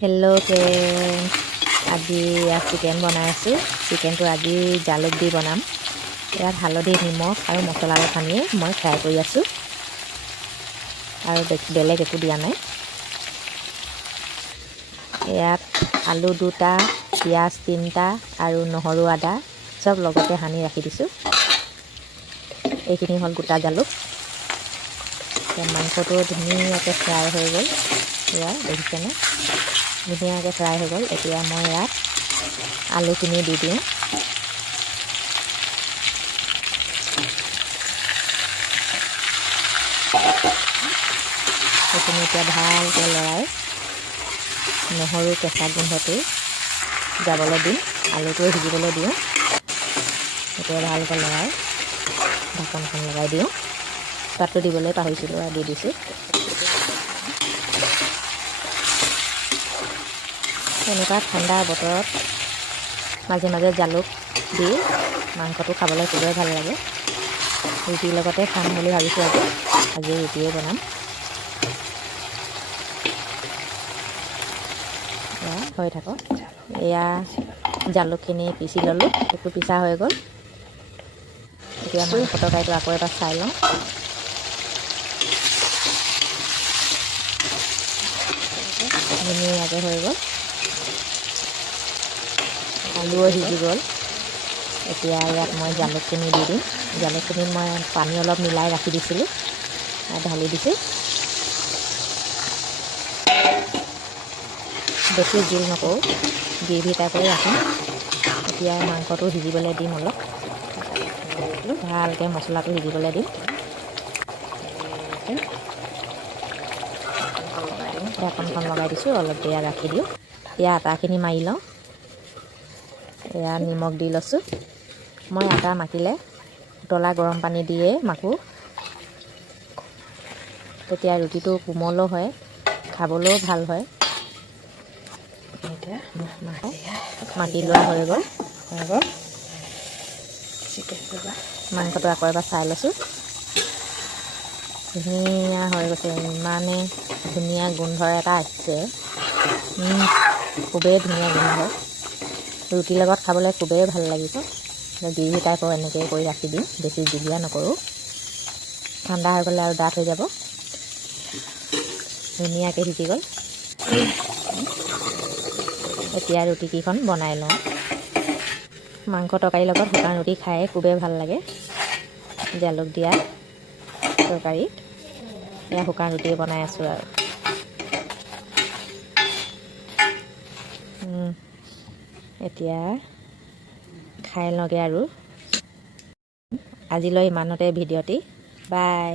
Hello' friend, আজি chicken বনাই আছোঁ। চিকেনটো আজি জালুক দি বনাম। ইয়াত হালধি, নিমখ আৰু মছলা সানিয়ে মই ফ্ৰাই কৰি আছোঁ আৰু বেলেগ একো দিয়া নাই। ইয়াত আলু 2টা, পিঁয়াজ 3টা আৰু নহৰু আদা চব লগতে সানি ৰাখি দিছোঁ। এইখিনি হ'ল গোটা জালুক। মাংসটো ধুনীয়াকৈ ফ্ৰাই হৈ গ'ল। এয়া দেখিছেনে, ধুনীয়াকৈ ফ্ৰাই হৈ গ'ল। এতিয়া মই ইয়াত আলুখিনি দি দিওঁ। সেইখিনি এতিয়া ভালকৈ লৰাই নহৰু কেঁচা গোন্ধটো যাবলৈ দিম, আলুটোৱে সিজিবলৈ দিওঁ। এতিয়া ভালকৈ লৰাই ঢাকনখন লগাই দিওঁ। তাতটো দিবলৈ পাহৰিছিলোঁ আৰু দি দিছোঁ। এনেকুৱা ঠাণ্ডা বতৰত মাজে মাজে জালুক দি মাংসটো খাবলৈ খুবেই ভাল লাগে। ৰুটিৰ লগতে খাম বুলি ভাবিছোঁ। আজি ৰুটিয়ে বনাম। এয়া হৈ থাকক। এয়া জালুকখিনি পিচি ল'লোঁ, সেইটো পিচা হৈ গ'ল। এতিয়া মাংস তৰকাৰীটো আকৌ এবাৰ চাই লওঁ। ধুনীয়াকৈ হৈ গ'ল, আলুও সিজি গ'ল। এতিয়া ইয়াত মই জালুকখিনি দি দিম। জালুকখিনিত মই পানী অলপ মিলাই ৰাখি দিছিলোঁ, ঢালি দিছোঁ। বেছি জোল নকৰোঁ, গ্ৰেভি টাইপৰে ৰাখিম। এতিয়া মাংসটো সিজিবলৈ দিম। অলপ ভালকৈ মছলাটো সিজিবলৈ দিম। ঢাকনখন লগাই দিছোঁ, অলপ দেৰি ৰাখি দিওঁ। এতিয়া আটাখিনি মাৰি লওঁ। এয়া নিমখ দি লৈছোঁ। মই আটা মাকিলে উতলা গৰম পানী দিয়ে মাকোঁ, তেতিয়া ৰুটিটো কোমলো হয়, খাবলৈও ভাল হয়। মাতি লোৱা হৈ গ'ল। মাংসটো আকৌ এবাৰ চাই লৈছোঁ। ধুনীয়া হৈ গৈছে, ইমানেই ধুনীয়া গোন্ধ এটা আহিছে। খুবেই ধুনীয়া গোন্ধ। ৰুটিৰ লগত খাবলৈ খুবেই ভাল লাগিব। গ্ৰেভি টাইপৰ এনেকৈ কৰি ৰাখি দিম, বেছি জুলীয়া নকৰোঁ। ঠাণ্ডা হৈ গ'লে আৰু ডাঠ হৈ যাব। ধুনীয়াকৈ সিজি গ'ল। এতিয়া ৰুটিকেইখন বনাই লওঁ। মাংস তৰকাৰীৰ লগত শুকান ৰুটি খাই খুবেই ভাল লাগে। জালুক দিয়া তৰকাৰী। এয়া শুকান ৰুটি বনাই আছোঁ আৰু। এতিয়া খাই লওঁগৈ আৰু। আজিলৈ ইমানতে ভিডিঅ'টি। বাই।